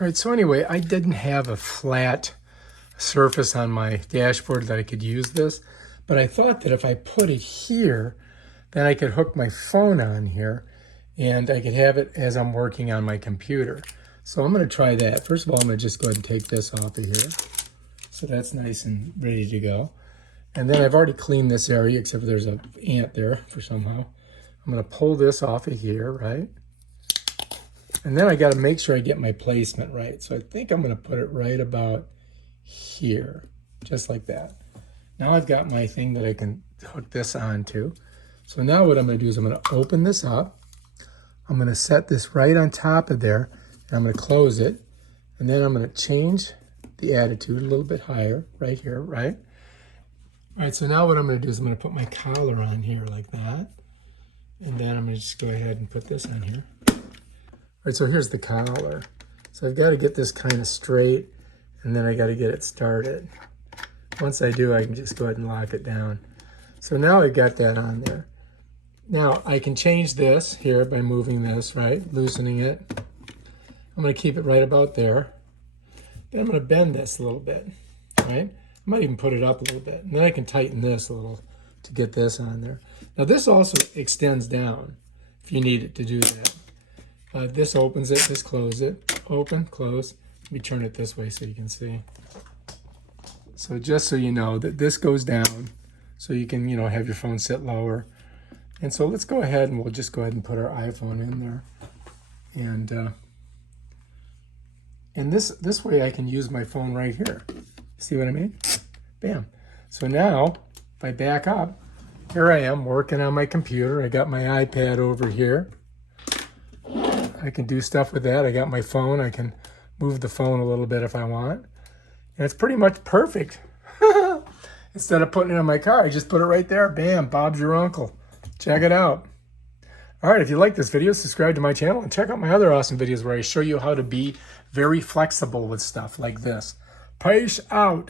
All right, so anyway, I didn't have a flat surface on my dashboard that I could use this, but I thought that if I put it here, then I could hook my phone on here and I could have it as I'm working on my computer. So I'm going to try that. First of all, I'm going to just go ahead and take this off of here. So that's nice and ready to go. And then I've already cleaned this area, except for there's an ant there for somehow. I'm going to pull this off of here, right? And then I got to make sure I get my placement right. So I think I'm going to put it right about here, just like that. Now I've got my thing that I can hook this onto. So now what I'm going to do is I'm going to open this up. I'm going to set this right on top of there, and I'm going to close it. And then I'm going to change the attitude a little bit higher, right here, right? All right, so now what I'm going to do is I'm going to put my collar on here like that. And then I'm going to just go ahead and put this on here. All right, so here's the collar. So I've got to get this kind of straight, and then I got to get it started. Once I do, I can just go ahead and lock it down. So now I've got that on there. Now I can change this here by moving this, right? Loosening it. I'm going to keep it right about there. Then I'm going to bend this a little bit, right? I might even put it up a little bit. And then I can tighten this a little to get this on there. Now this also extends down if you need it to do that. This opens it, this closes it. Open, close. Let me turn it this way so you can see. So just so you know that this goes down so you can, have your phone sit lower. And so let's go ahead and we'll just go ahead and put our iPhone in there. And this way I can use my phone right here. See what I mean? Bam. So now, if I back up, here I am working on my computer. I got my iPad over here. I can do stuff with that. I got my phone. I can move the phone a little bit if I want. And it's pretty much perfect. Instead of putting it in my car, I just put it right there. Bam, Bob's your uncle. Check it out. All right, if you like this video, subscribe to my channel and check out my other awesome videos where I show you how to be very flexible with stuff like this. Peace out.